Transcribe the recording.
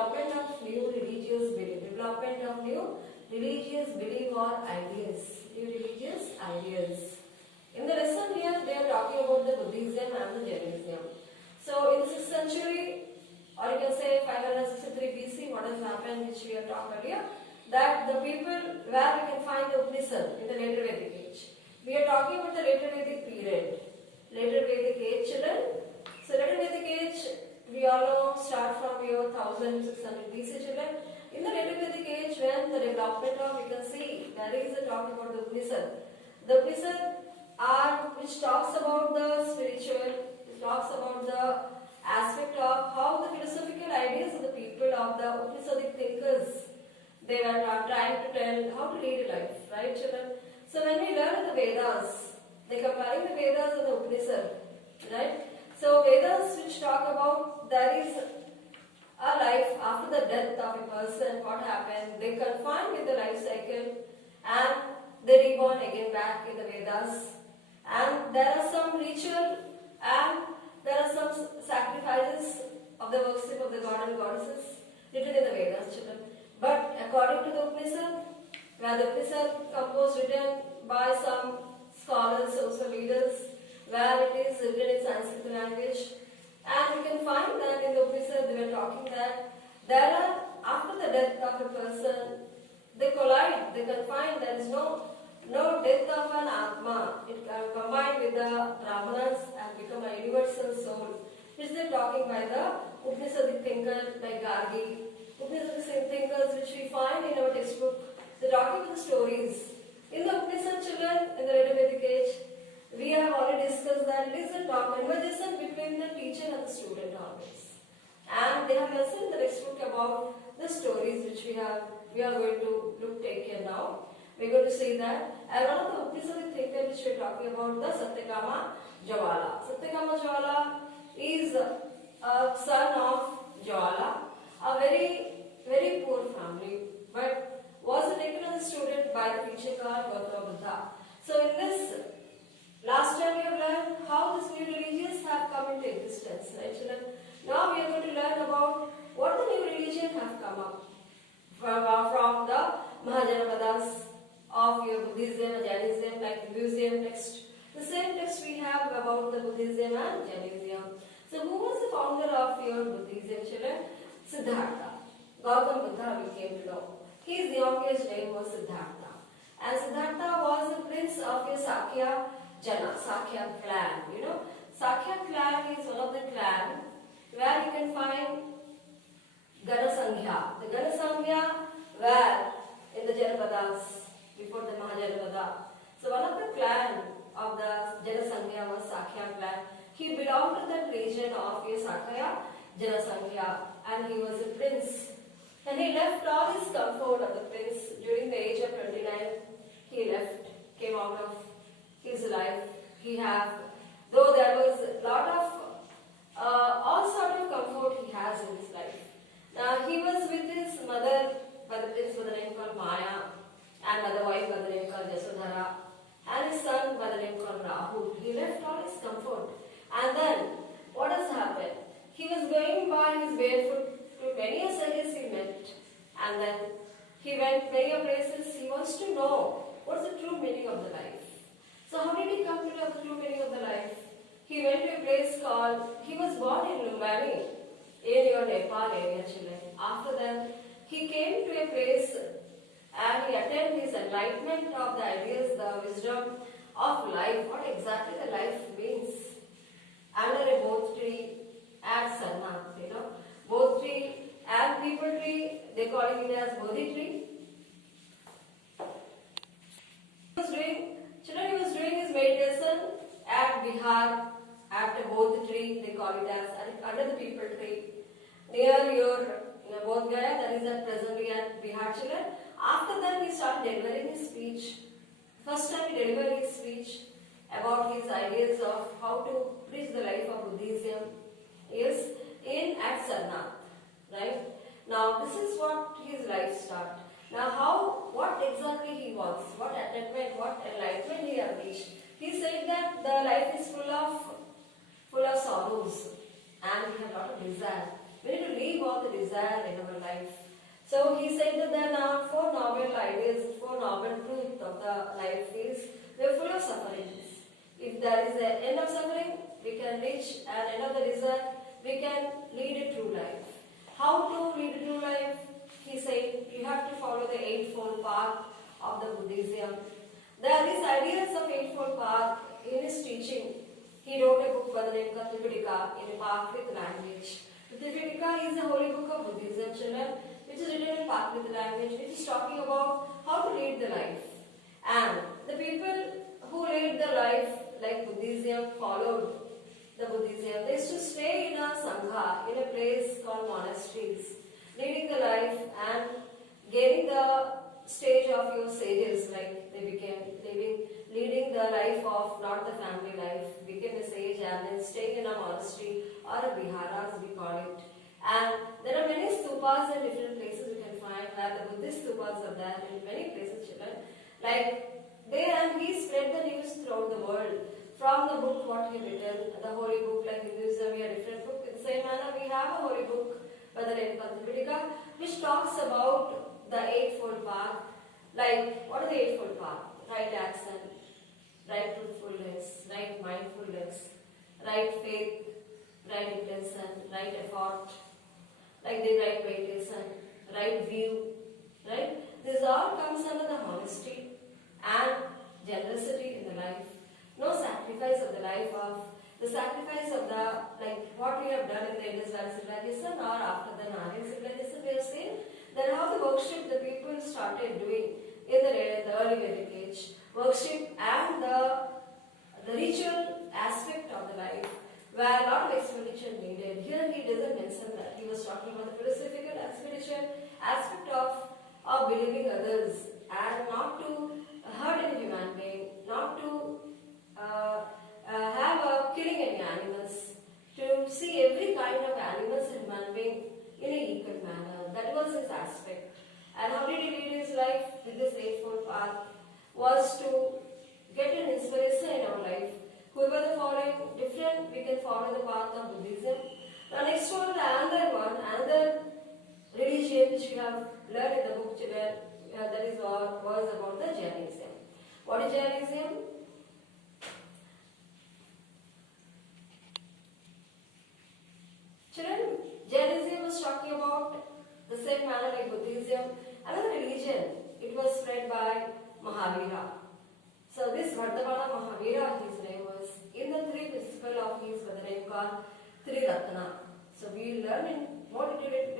development of new religious belief. Development of new religious belief or ideas. New religious ideas. In the lesson here, they are talking about the Buddhism and the Jainism. So, in the 6th century, or you can say 563 BC, what has happened, which we have talked earlier, that the people where we can find the Upanishad in the later Vedic age. We are talking about the later Vedic period. Later Vedic age, children. So, later Vedic age, we all know start from year 1600 BC, children. In the later Vedic age, when the development of, you can see, there is a talk about the Upanishad. The Upanishad are which talks about the spiritual, which talks about the aspect of how the philosophical ideas of the people of the Upanishadic thinkers, they were trying to tell how to lead a life, right, children? So when we learn the Vedas, they comparing the Vedas and the Upanishad, right? So Vedas which talk about there is a life after the death of a person, what happened, they confine with the life cycle and they reborn again back in the Vedas. And there are some ritual and there are some sacrifices of the worship of the god and goddesses written in the Vedas, children. But according to the Upanishad, where the Upanishad composed written by some scholars, social leaders, where it is written in Sanskrit language, and we can find that in the Upanishad they were talking that there are, after the death of a person, they collide, they confine, there is no death of an Atma. It combined with the Brahmanas and become a universal soul, which they are talking by the Upanishadic thinker like Gargi. Upanishadic thinkers which we find in our textbook, they are talking about the stories. In the Upanishad, children, in the later Vedic age, we have already discussed that it is a conversation between the teacher and the student always. And they have mentioned in the textbook about the stories which we are going to take care now. We are going to see that. And one of the Upanishadic thinkers which we are talking about, the Satyakama Jwala. Satyakama Jwala is a son of Jwala, a very poor family, but was taken as a student by the teacher called Gautama Buddha. So in this last time we have learned how these new religions have come into existence, right, children? Now we are going to learn about what the new religions have come up from the Mahajanapadas of your Buddhism and Jainism, like Hinduism text. The same text we have about the Buddhism and Jainism. So who was the founder of your Buddhism, children? Siddhartha. Gautama Buddha we came to know. His youngest name was Siddhartha. And Siddhartha was the prince of your Sakya Jana, Sakya clan. You know, Sakya clan is one of the clan where you can find Ganasangya. The Ganasangya were in the Janapadas before the Mahajanapada. So one of the clan of the Janasangya was Sakya clan. He belonged to that region of Sakya Janasangya and he was a prince. And he left all his comfort of the prince during the age of 29. He left, came out of his life. Though there was a lot of all sort of comfort he has in his life. Now he was with his mother by the prince by the name called Maya, and by the wife by the name called Yasodhara, and his son by the name called Rahul. He left all his comfort. And then what has happened? He was going by his barefoot to many sages he met, and then he went many places. He wants to know what's the true meaning of the life. So how did he come to know the true meaning of the life? He went to a place called, he was born in Lumbini, in your Nepal area, children. After that, he came to a place and he attained his enlightenment of the ideas, the wisdom of life, what exactly the life means, under a bodh tree at Sarnath, you know. Bodh tree and people tree, they calling it as Bodhi tree. He was doing his meditation at Bihar, at a Bodh tree, they call it as, under the people tree, near your Bodh Gaya, that is at presently at Bihar, children. After that, he started delivering his speech. First time he delivered his speech about his ideas of how to preach the life of Buddhism is in at Sarnath, right? Now, this is what his life started. Now, what exactly he wants, what attainment, what enlightenment he has reached. He said that the life is full of sorrows and we have a lot of desire. We need to leave all the desire in our life. So he said that there are four noble ideas, four noble truths of the life is we are full of sufferings. If there is an end of suffering, we can reach an end of the desire, we can lead a true life. How to lead a true life? He said you have to follow the eightfold path of the Buddhism. There are these ideas of eightfold path in his teaching. He wrote a book by the name of Tripitaka in a Prakrit language. The Tripitaka is a holy book of Buddhism, children, which is written in Prakrit language, which is talking about how to lead the life. And the people who led the life like Buddhism followed the Buddhism. They used to stay in a sangha, in a place called monasteries, leading the life and gaining the stage of your sages, like they became leading the life of not the family life, became a sage and then staying in a monastery or a vihara as we call it. And there are many stupas in different places you can find where the Buddhist stupas are there in many places, children. Like they and he spread the news throughout the world from the book what he written, the holy book like Hinduism, we have different book. In the same manner, we have a holy book by the name of Tripitaka, which talks about the eightfold path. Like what are the eightfold path? Right action, right truthfulness, right mindfulness, right faith, right intention, right effort, like the right meditation, right view, right? This all comes under the honesty and generosity in the life. No sacrifice of the life of the sacrifice of the like what we have done in the Indus Valley civilization or after the Nagaland civilization. We have seen that how the worship the people started doing in the early Vedic age. Worship and the ritual aspect of the life where a lot of expenditure needed. Here he doesn't mention that. He was talking about the philosophical expenditure aspect of believing others and not to hurt any human being, not to have killing any animals, to see every kind of animals and human being in an equal manner. That was his aspect. And how did he lead his life with this eightfold path? Was to get an inspiration in our life. Whoever the following different, we can follow the path of Buddhism. Now next one, another religion which we have learned in the book today, that is what was about the Jainism. What is Jainism? Children, Jainism was talking about the same manner like Buddhism, another religion. It was spread by Mahavira. So this Vardhamana Mahavira, his name was, in the three principles of his by the name called Triratna. So we learn in more detail